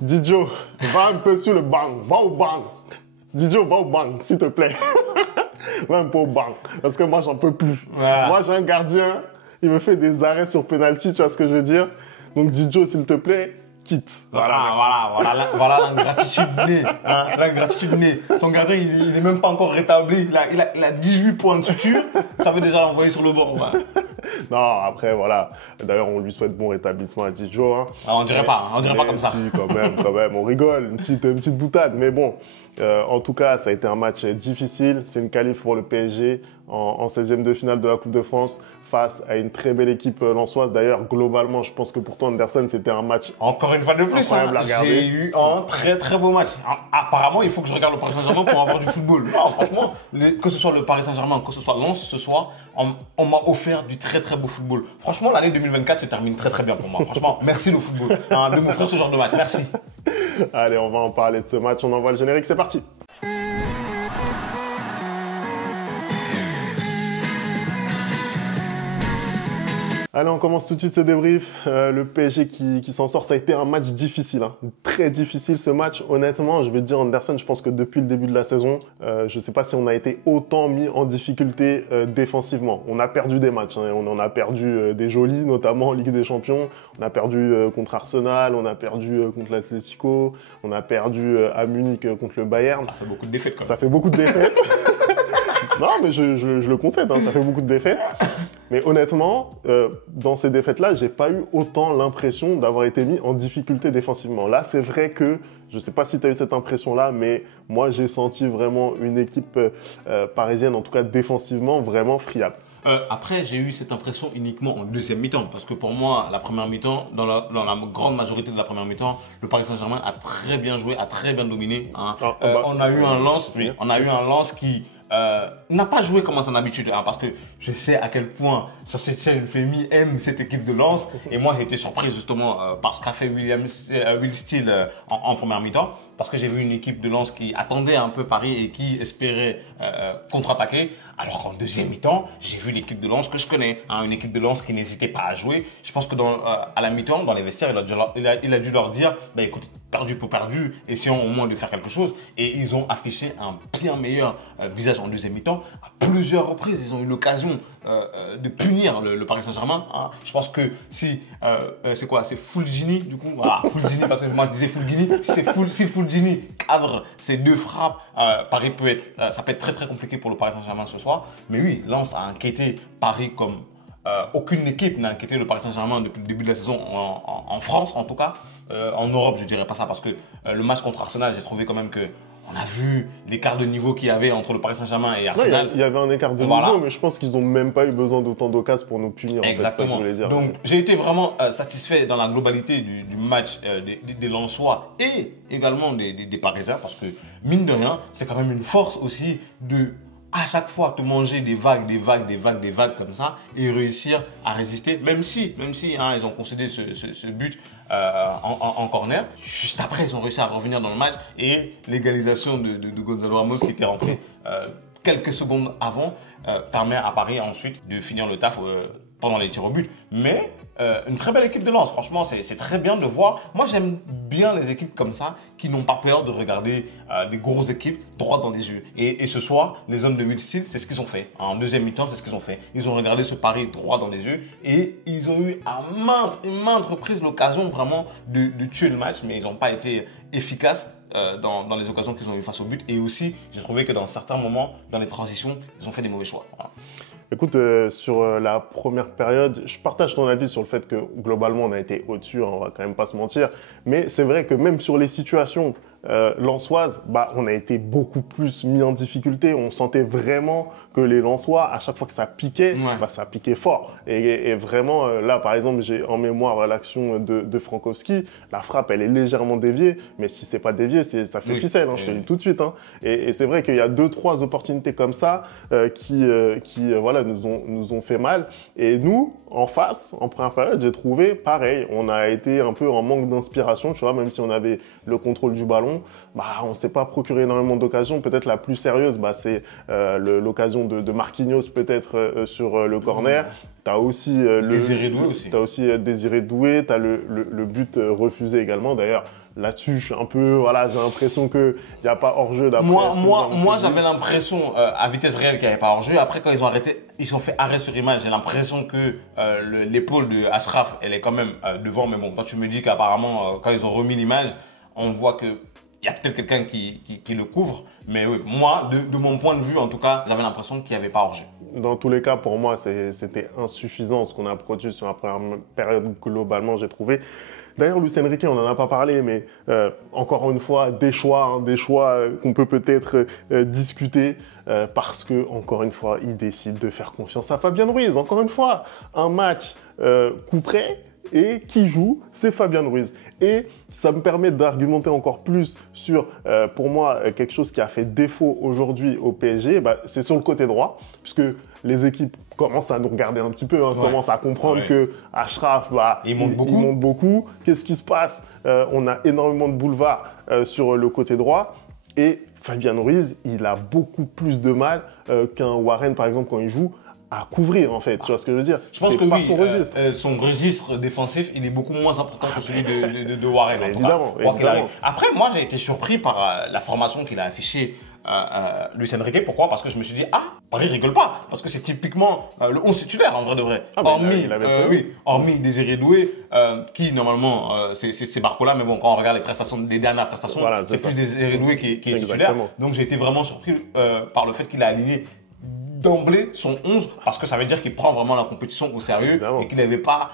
Didio, va un peu sur le banc, va au banc. Didio, va au banc, s'il te plaît. Va un peu au banc, parce que moi, j'en peux plus. Voilà. Moi, j'ai un gardien, il me fait des arrêts sur penalty, tu vois ce que je veux dire? Donc, Didio, s'il te plaît, quitte. Voilà l'ingratitude née. Hein, l'ingratitude née. Son gardien, il est même pas encore rétabli. Il a 18 points de suture. Ça veut déjà l'envoyer sur le banc. Ouais. Non, après, voilà. D'ailleurs, on lui souhaite bon rétablissement à Didio. Hein. Ah, on dirait pas, on dirait pas comme ça. Si, quand même, on rigole, une petite boutade. Mais bon, en tout cas, ça a été un match difficile. C'est une qualif pour le PSG en 16e de finale de la Coupe de France face à une très belle équipe lensoise. D'ailleurs, globalement, je pense que pour toi, Anderson, c'était un match Encore une fois de plus, incroyable à regarder. J'ai eu un très très beau match. Apparemment, il faut que je regarde le Paris Saint-Germain pour avoir du football. Non, franchement, que ce soit le Paris Saint-Germain, que ce soit Lens ce soir, on m'a offert du très très beau football. Franchement, l'année 2024 se termine très très bien pour moi. Franchement, merci le football de m'offrir ce genre de match. Merci. Allez, on va en parler de ce match. On envoie le générique, c'est parti. Allez, on commence tout de suite ce débrief. Le PSG qui s'en sort, ça a été un match difficile, hein. Très difficile ce match. Honnêtement, je vais te dire, Anderson, je pense que depuis le début de la saison, je ne sais pas si on a été autant mis en difficulté défensivement. On a perdu des matchs, hein, on en a perdu des jolis, notamment en Ligue des Champions. On a perdu contre Arsenal, on a perdu contre l'Atlético, on a perdu à Munich contre le Bayern. Ça fait beaucoup de défaites quand même. Ça fait beaucoup de défaites. Non, mais je le concède, hein, ça fait beaucoup de défaites. Mais honnêtement, dans ces défaites-là, j'ai pas eu autant l'impression d'avoir été mis en difficulté défensivement. Là, c'est vrai que, je sais pas si tu as eu cette impression-là, mais moi, j'ai senti vraiment une équipe parisienne, en tout cas défensivement, vraiment friable. Après, j'ai eu cette impression uniquement en deuxième mi-temps. Parce que pour moi, la première mi-temps, dans la grande majorité de la première mi-temps, le Paris Saint-Germain a très bien joué, a très bien dominé. Hein. On a eu un Lens qui n'a pas joué comme à son habitude. Hein, parce que je sais à quel point sur cette chaîne, Femi aime cette équipe de Lens. Et moi, j'ai été surpris justement par ce qu'a fait Will Steele en première mi-temps. Parce que j'ai vu une équipe de Lens qui attendait un peu Paris et qui espérait contre-attaquer. Alors qu'en deuxième mi-temps, j'ai vu l'équipe de Lens que je connais. Hein, une équipe de Lens qui n'hésitait pas à jouer. Je pense que à la mi-temps, dans les vestiaires, il a dû leur dire, bah, écoute, perdu pour perdu, essayons au moins de faire quelque chose. Et ils ont affiché un bien meilleur visage en deuxième mi-temps. À plusieurs reprises, ils ont eu l'occasion de punir le Paris Saint-Germain. Hein. Je pense que si, c'est quoi? C'est Fulgini, du coup. Voilà, Fulgini, parce que moi je disais Fulgini. Si Fulgini cadre ces deux frappes, Paris ça peut être très très compliqué pour le Paris Saint-Germain ce soir. Mais oui, Lens a inquiété Paris comme aucune équipe n'a inquiété le Paris Saint-Germain depuis le début de la saison, en France en tout cas. En Europe, je dirais pas ça, parce que le match contre Arsenal, j'ai trouvé quand même que on a vu l'écart de niveau qu'il y avait entre le Paris Saint-Germain et Arsenal. Il y avait un écart de niveau, mais je pense qu'ils n'ont même pas eu besoin d'autant d'occasions pour nous punir. Exactement. En fait, ça que je voulais dire. Donc, j'ai été vraiment satisfait dans la globalité du match des Lensois et également des Parisiens, parce que, mine de rien, c'est quand même une force aussi de à chaque fois te manger des vagues comme ça et réussir à résister, même si hein, ils ont concédé ce but en corner. Juste après, ils ont réussi à revenir dans le match et l'égalisation de Gonzalo Ramos qui était rentré quelques secondes avant permet à Paris ensuite de finir le taf pendant les tirs au but. Mais une très belle équipe de Lens, franchement, c'est très bien de voir. Moi, j'aime bien les équipes comme ça qui n'ont pas peur de regarder des grosses équipes droit dans les yeux. Et ce soir, les hommes de Will Steele, c'est ce qu'ils ont fait. En deuxième mi-temps, c'est ce qu'ils ont fait. Ils ont regardé ce Paris droit dans les yeux et ils ont eu à maintes reprises l'occasion vraiment de tuer le match, mais ils n'ont pas été efficaces dans les occasions qu'ils ont eu face au but. Et aussi, j'ai trouvé que dans certains moments, dans les transitions, ils ont fait des mauvais choix. Voilà. Écoute, sur la première période, je partage ton avis sur le fait que globalement on a été au-dessus, hein, on va quand même pas se mentir. Mais c'est vrai que même sur les situations lensoises, bah, on a été beaucoup plus mis en difficulté. On sentait vraiment que les Lensois, à chaque fois que ça piquait, bah, ça piquait fort. Et vraiment, là, par exemple, j'ai en mémoire l'action de Frankowski. La frappe, elle est légèrement déviée, mais si c'est pas dévié, ça fait ficelle, hein, je te le dis tout de suite. Hein. Et c'est vrai qu'il y a 2-3 opportunités comme ça qui voilà, nous ont fait mal. Et nous, en face, en première période, j'ai trouvé pareil. On a été un peu en manque d'inspiration, tu vois, même si on avait le contrôle du ballon, bah, on ne s'est pas procuré énormément d'occasions. Peut-être la plus sérieuse, bah, c'est l'occasion de Marquinhos, peut-être sur le corner. Tu as aussi Désiré Doué aussi. Tu as aussi Désiré Doué, tu as le but refusé également. D'ailleurs, là-dessus, je suis un peu, voilà, j'ai l'impression qu'il n'y a pas hors-jeu d'après. Moi, j'avais l'impression à vitesse réelle qu'il n'y avait pas hors-jeu. Après, quand ils ont arrêté, ils ont fait arrêt sur image. J'ai l'impression que l'épaule de Achraf, elle est quand même devant. Mais bon, quand tu me dis qu'apparemment, quand ils ont remis l'image, on voit que il y a peut-être quelqu'un qui le couvre. Mais oui, moi, de mon point de vue, en tout cas, j'avais l'impression qu'il n'y avait pas hors-jeu. Dans tous les cas, pour moi, c'était insuffisant ce qu'on a produit sur la première période globalement, j'ai trouvé. D'ailleurs, Luis Enrique, on n'en a pas parlé, mais encore une fois, des choix qu'on peut peut-être discuter parce que, encore une fois, il décide de faire confiance à Fabian Ruiz. Encore une fois, un match coup près et qui joue, c'est Fabian Ruiz. Et ça me permet d'argumenter encore plus sur, pour moi, quelque chose qui a fait défaut aujourd'hui au PSG, c'est sur le côté droit, puisque les équipes commencent à nous regarder un petit peu, commencent à comprendre que Achraf, il monte beaucoup. Qu'est-ce qui se passe? On a énormément de boulevards sur le côté droit et Fabian Ruiz, il a beaucoup plus de mal qu'un Warren, par exemple, quand il joue, à couvrir en fait, tu vois ce que je veux dire? Je pense que oui, son registre défensif, il est beaucoup moins important que celui de Warren. Évidemment. Après, moi, j'ai été surpris par la formation qu'il a affichée Luis Enrique. Pourquoi? Parce que je me suis dit, Paris rigole pas, parce que c'est typiquement le 11 titulaire en vrai de vrai. Hormis Désiré Doué, qui normalement c'est Barcola, mais bon, quand on regarde les dernières prestations, c'est plus Désiré Doué qui est titulaire. Donc j'ai été vraiment surpris par le fait qu'il a aligné d'emblée son 11 parce que ça veut dire qu'il prend vraiment la compétition au sérieux et qu'il n'avait pas,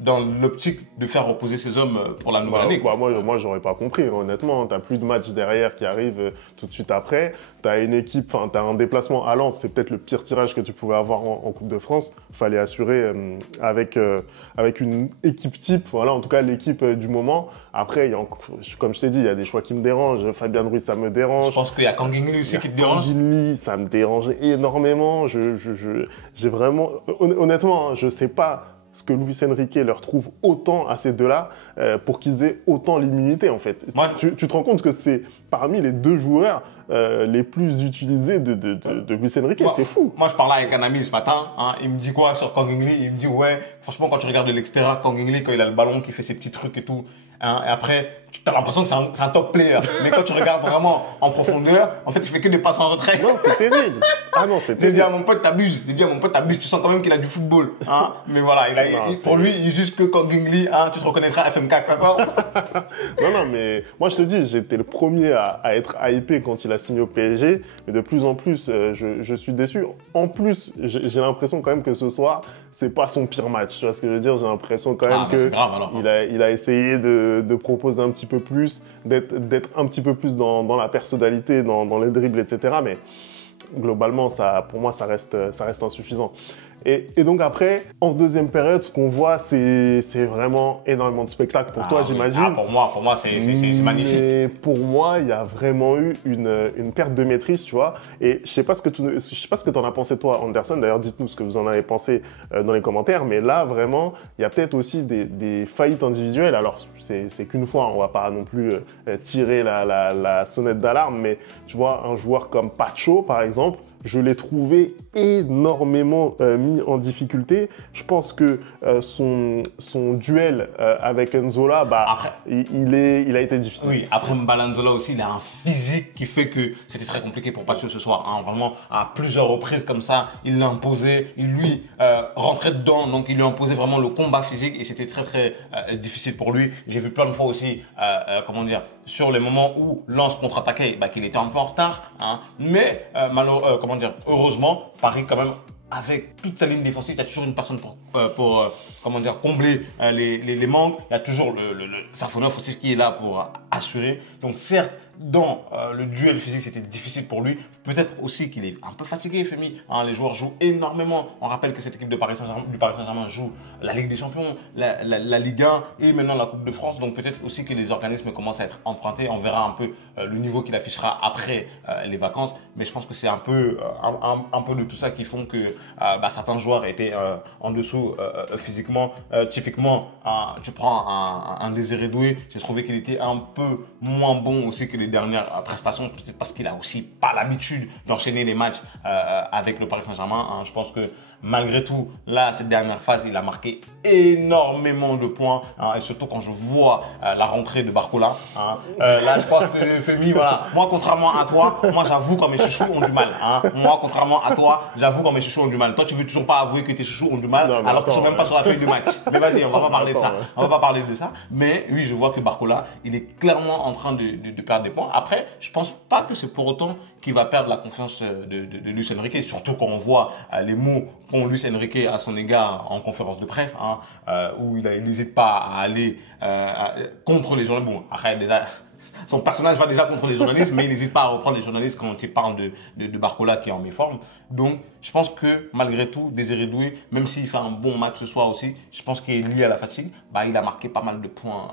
dans l'optique de faire reposer ses hommes pour la nouvelle année. Moi, j'aurais pas compris, honnêtement. T'as plus de matchs derrière qui arrivent tout de suite après. T'as une équipe, t'as un déplacement à Lens, c'est peut-être le pire tirage que tu pouvais avoir en Coupe de France. Fallait assurer avec une équipe type, voilà, en tout cas l'équipe du moment. Après, comme je t'ai dit, il y a des choix qui me dérangent. Fabian Ruiz, ça me dérange. Je pense qu'il y a Kanguinli aussi qui te dérange. Kanguinli, ça me dérange énormément. J'ai vraiment, honnêtement, je sais pas ce que Luis Enrique leur trouve autant à ces deux-là pour qu'ils aient autant l'immunité en fait. Tu te rends compte que c'est parmi les deux joueurs les plus utilisés de Luis Enrique, c'est fou. Moi, je parlais avec un ami ce matin, il me dit quoi sur Kanguinli? Il me dit ouais, franchement, quand tu regardes de l'extérieur, Kanguinli, quand il a le ballon, qui fait ses petits trucs et tout, et après, tu as l'impression que c'est un top player. Mais quand tu regardes vraiment en profondeur, en fait, il fait que des passes en retrait. Non, c'est terrible. C'est terrible. J'ai dit à mon pote, t'abuses. Tu sens quand même qu'il a du football. Mais voilà, pour lui, il juge que Kanguinli, tu te reconnaîtras FMK 14. Non, mais moi, je te dis, j'étais le premier à être hypé quand il a signé au PSG. Mais de plus en plus, je suis déçu. En plus, j'ai l'impression quand même que ce soir, c'est pas son pire match. Tu vois ce que je veux dire? J'ai l'impression quand même que il a essayé de proposer un petit peu plus, d'être un petit peu plus dans la personnalité, dans les dribbles, etc. Mais globalement, pour moi, ça reste insuffisant. Et donc après, en deuxième période, ce qu'on voit, c'est vraiment énormément de spectacle pour toi, j'imagine. Pour moi, c'est magnifique. Mais pour moi, il y a vraiment eu une perte de maîtrise, tu vois. Et je sais pas ce que t'en as pensé toi, Anderson. D'ailleurs, dites-nous ce que vous en avez pensé dans les commentaires. Mais là, vraiment, il y a peut-être aussi des faillites individuelles. Alors, c'est qu'une fois, on va pas non plus tirer la sonnette d'alarme. Mais tu vois, un joueur comme Pacho, par exemple, je l'ai trouvé énormément mis en difficulté. Je pense que son duel avec Nzola, il a été difficile. Oui, après Mbala Nzola aussi, il a un physique qui fait que c'était très compliqué pour Pacho ce soir. Vraiment, à plusieurs reprises comme ça, il l'a imposé, il lui rentrait dedans, donc il lui imposait vraiment le combat physique et c'était très très difficile pour lui. J'ai vu plein de fois aussi, sur les moments où Lens contre-attaquait, qu'il était un peu en retard, mais heureusement, Paris quand même, avec toute sa ligne défensive, il y a toujours une personne pour combler les manques. Il y a toujours Safonov aussi qui est là pour assurer. Donc certes, dans le duel physique, c'était difficile pour lui. Peut-être aussi qu'il est un peu fatigué, Femi. Les joueurs jouent énormément. On rappelle que cette équipe du Paris Saint-Germain joue la Ligue des Champions, la Ligue 1 et maintenant la Coupe de France. Donc peut-être aussi que les organismes commencent à être empruntés. On verra un peu le niveau qu'il affichera après les vacances. Mais je pense que c'est un peu de tout ça qui font que certains joueurs étaient en dessous physiquement. Typiquement, tu prends un Désiré Doué. J'ai trouvé qu'il était un peu moins bon aussi que les dernières prestations, peut-être parce qu'il a aussi pas l'habitude d'enchaîner les matchs avec le Paris Saint-Germain. Je pense que malgré tout, là, cette dernière phase, il a marqué énormément de points. Hein, et surtout quand je vois la rentrée de Barcola. Hein, là, je pense que Femi, voilà. Moi, contrairement à toi, moi, j'avoue quand mes chouchous ont du mal. Hein. Moi, contrairement à toi, j'avoue quand mes chouchous ont du mal. Toi, tu veux toujours pas avouer que tes chouchous ont du mal, non, alors qu'ils sont même pas sur la feuille du match. Mais vas-y, on va pas parler de ça. On va pas parler de ça. Mais oui, je vois que Barcola, il est clairement en train de perdre des points. Après, je pense pas que c'est pour autant qu'il va perdre la confiance de Luis Enrique, surtout quand on voit les mots qu'ont Luis Enrique à son égard en conférence de presse, hein, où il n'hésite pas à aller contre les journalistes. Bon, après, déjà, son personnage va déjà contre les journalistes, mais il n'hésite pas à reprendre les journalistes quand il parle de Barcola qui est en méforme. Donc, je pense que malgré tout, Désiré Doué, même s'il fait un bon match ce soir aussi, je pense qu'il est lié à la fatigue. Bah, il a marqué pas mal de points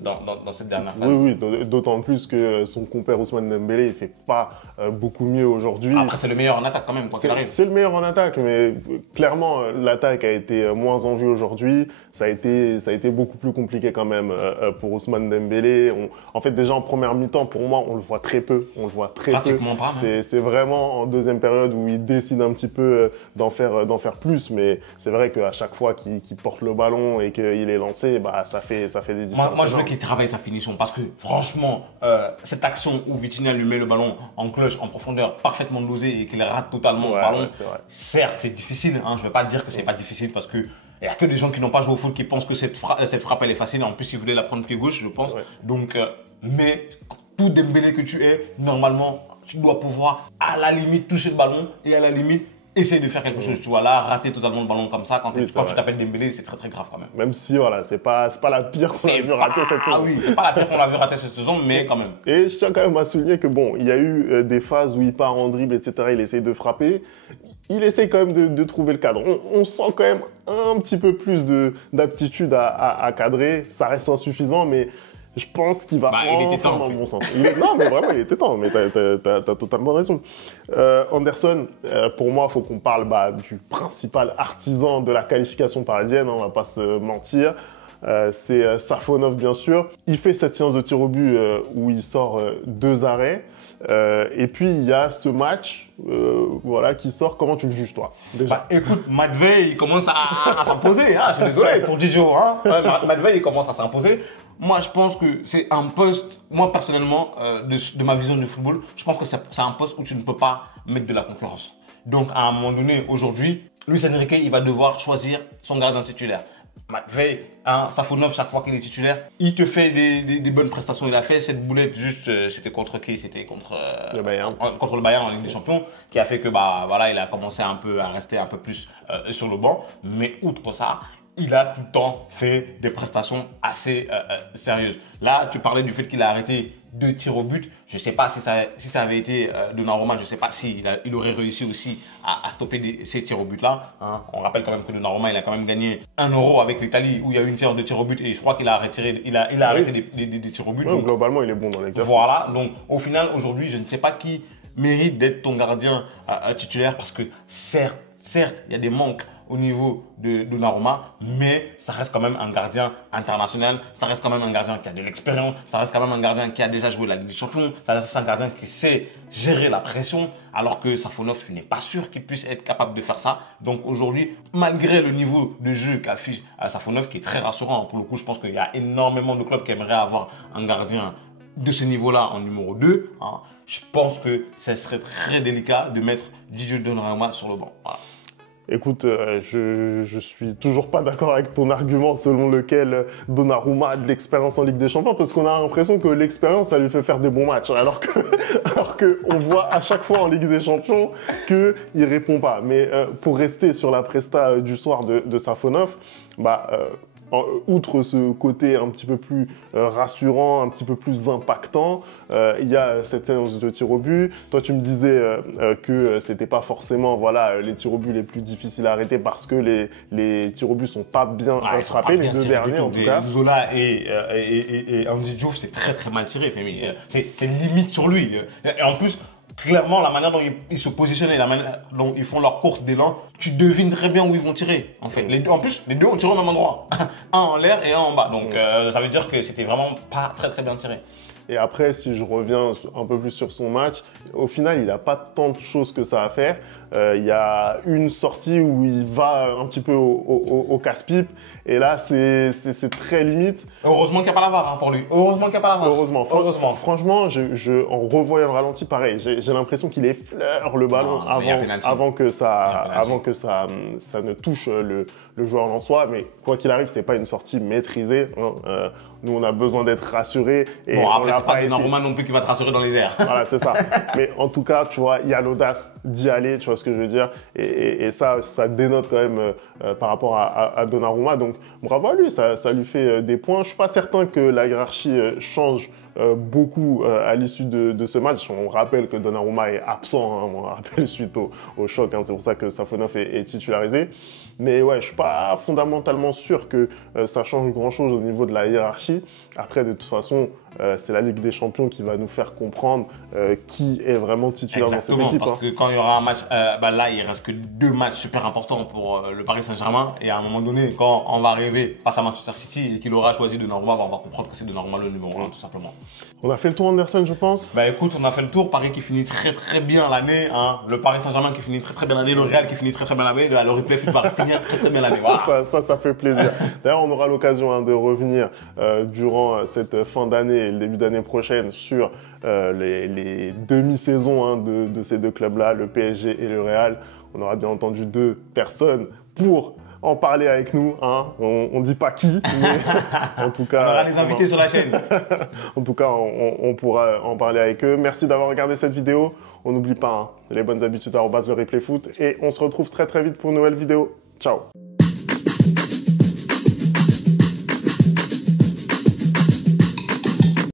dans cette dernière phase. Oui, d'autant plus que son compère Ousmane Dembélé, il fait pas beaucoup mieux aujourd'hui. Après, c'est le meilleur en attaque quand même, quoi qu'il arrive. C'est le meilleur en attaque, mais clairement, l'attaque a été moins en vue aujourd'hui. Ça a été beaucoup plus compliqué quand même pour Ousmane Dembélé. En fait, déjà en première mi-temps, pour moi, on le voit très peu. On le voit très Pratiquement peu. Pas. C'est vraiment en deuxième période où il décide un petit peu d'en faire plus, mais c'est vrai qu'à chaque fois qu'il porte le ballon et qu'il est lancé, bah ça fait des différences. Moi je veux qu'il travaille sa finition parce que franchement, cette action où Vitinha lui met le ballon en cloche, en profondeur, parfaitement dosé et qu'il rate totalement le ballon, certes c'est difficile, hein, je ne vais pas dire que c'est pas difficile parce que il n'y a que des gens qui n'ont pas joué au foot qui pensent que cette frappe elle est facile. En plus, il voulait la prendre pied gauche, je pense. Ouais. Donc, mais tout Dembélé que tu es, normalement, tu dois pouvoir à la limite toucher le ballon et à la limite essayer de faire quelque chose. Tu vois, là, rater totalement le ballon comme ça, quand tu t'appelles Dembélé, c'est très très grave quand même. Même si, voilà, c'est pas la pire qu'on a vu rater cette saison. Ah oui, c'est pas la pire qu'on a vu rater cette saison, mais quand même. Et je tiens quand même à souligner que bon, il y a eu des phases où il part en dribble, etc. Il essaye de frapper. Il essaie quand même de trouver le cadre. On sent quand même un petit peu plus d'aptitude à cadrer. Ça reste insuffisant, mais je pense qu'il va enfin dans le bon sens. Non, mais vraiment, il était temps. Mais t'as totalement raison. Anderson, pour moi, il faut qu'on parle du principal artisan de la qualification parisienne. On va pas se mentir. C'est Safonov, bien sûr. Il fait cette séance de tir au but où il sort 2 arrêts. Et puis, il y a ce match qui sort. Comment tu le juges, toi déjà? Écoute, Matvey, il commence à s'imposer. Hein, je suis désolé pour Didio. Hein. Matvey, il commence à s'imposer. Moi, je pense que c'est un poste, moi personnellement, de ma vision du football, je pense que c'est un poste où tu ne peux pas mettre de la concurrence. Donc, à un moment donné, aujourd'hui, Luis Enrique, il va devoir choisir son gardien titulaire. Matvey, Safonov, chaque fois qu'il est titulaire, il te fait des bonnes prestations. Il a fait cette boulette juste, c'était contre qui? C'était contre le Bayern. Contre le Bayern en Ligue des Champions, qui a fait que il a commencé un peu à rester un peu plus sur le banc. Mais outre ça, il a tout le temps fait des prestations assez sérieuses. Là, tu parlais du fait qu'il a arrêté 2 tirs au but. Je ne sais pas si ça avait été Donnarumma, je ne sais pas il aurait réussi aussi à stopper ces tirs au but-là. Hein. On rappelle quand même que Donnarumma, il a quand même gagné 1 euro avec l'Italie où il y a eu une séance de tirs au but et je crois qu'il a arrêté des tirs au but. Ouais, donc, globalement, il est bon dans l'exercice. Voilà, donc au final, aujourd'hui, je ne sais pas qui mérite d'être ton gardien titulaire parce que certes, il y a des manques au niveau de Donnarumma, mais ça reste quand même un gardien international, ça reste quand même un gardien qui a de l'expérience, ça reste quand même un gardien qui a déjà joué la Ligue des Champions, ça reste un gardien qui sait gérer la pression, alors que Safonov, je n'ai pas sûr qu'il puisse être capable de faire ça. Donc aujourd'hui, malgré le niveau de jeu qu'affiche Safonov, qui est très rassurant, pour le coup, je pense qu'il y a énormément de clubs qui aimeraient avoir un gardien de ce niveau-là en numéro 2, hein, je pense que ce serait très délicat de mettre Didier Donnarumma sur le banc. Voilà. Écoute, je suis toujours pas d'accord avec ton argument selon lequel Donnarumma a de l'expérience en Ligue des Champions, parce qu'on a l'impression que l'expérience, ça lui fait faire des bons matchs, alors que on voit à chaque fois en Ligue des Champions qu'il répond pas. Mais pour rester sur la presta du soir de Safonov, outre ce côté un petit peu plus rassurant, un petit peu plus impactant, il y a cette séance de tir au but. Toi, tu me disais que c'était pas forcément les tirs au but les plus difficiles à arrêter parce que les tirs au but sont pas bien frappés, les 2 derniers en tout cas. Zola et Andy Diouf, c'est très très mal tiré, Femi. C'est limite sur lui. Et en plus, clairement, la manière dont ils se positionnent et la manière dont ils font leur course d'élan, tu devines très bien où ils vont tirer. En fait, en plus, les deux ont tiré au même endroit. Un en l'air et un en bas. Donc, ça veut dire que c'était vraiment pas très bien tiré. Et après, si je reviens un peu plus sur son match, au final, il n'a pas tant de choses que ça à faire. Il y a une sortie où il va un petit peu au casse-pipe. Et là, c'est très limite. Heureusement qu'il n'y a pas la VAR pour lui. Heureusement qu'il n'y a pas la VAR. Heureusement. Franchement, en revoyant le ralenti, pareil, j'ai l'impression qu'il effleure le ballon avant que ça ne touche le joueur lensois. Mais quoi qu'il arrive, c'est pas une sortie maîtrisée. Hein. Nous, on a besoin d'être rassurés. Et bon, après, c'est pas Donnarumma non plus qui va te rassurer dans les airs. Voilà, c'est ça. Mais en tout cas, tu vois, il y a l'audace d'y aller, tu vois ce que je veux dire. Et ça dénote quand même par rapport à Donnarumma. Donc, bravo à lui, ça lui fait des points. Je suis pas certain que la hiérarchie change beaucoup à l'issue de ce match. On rappelle que Donnarumma est absent, hein, on rappelle suite au choc, hein, c'est pour ça que Safonov est titularisé. Mais ouais, je suis pas fondamentalement sûr que ça change grand-chose au niveau de la hiérarchie. Après, de toute façon, c'est la Ligue des Champions qui va nous faire comprendre qui est vraiment titulaire dans cette équipe. Parce que quand il y aura un match, là, il reste que 2 matchs super importants pour le Paris Saint-Germain. Et à un moment donné, quand on va arriver face à Manchester City et qu'il aura choisi Donnarumma, on va comprendre que c'est Donnarumma le numéro 1, tout simplement. On a fait le tour, Anderson, je pense. Bah écoute, on a fait le tour. Paris qui finit très bien l'année. Hein. Le Paris Saint-Germain qui finit très bien l'année. Le Real qui finit très bien l'année. Le replay va finir très bien l'année. Voilà. Ça fait plaisir. D'ailleurs, on aura l'occasion de revenir durant cette fin d'année et le début d'année prochaine sur les demi-saisons de ces deux clubs-là, le PSG et le Real. On aura bien entendu 2 personnes pour en parler avec nous, hein. On dit pas qui, mais en tout cas... On aura les invités sur la chaîne. En tout cas, on pourra en parler avec eux. Merci d'avoir regardé cette vidéo. On n'oublie pas, hein, les bonnes habitudes @le replay foot. Et on se retrouve très vite pour une nouvelle vidéo. Ciao.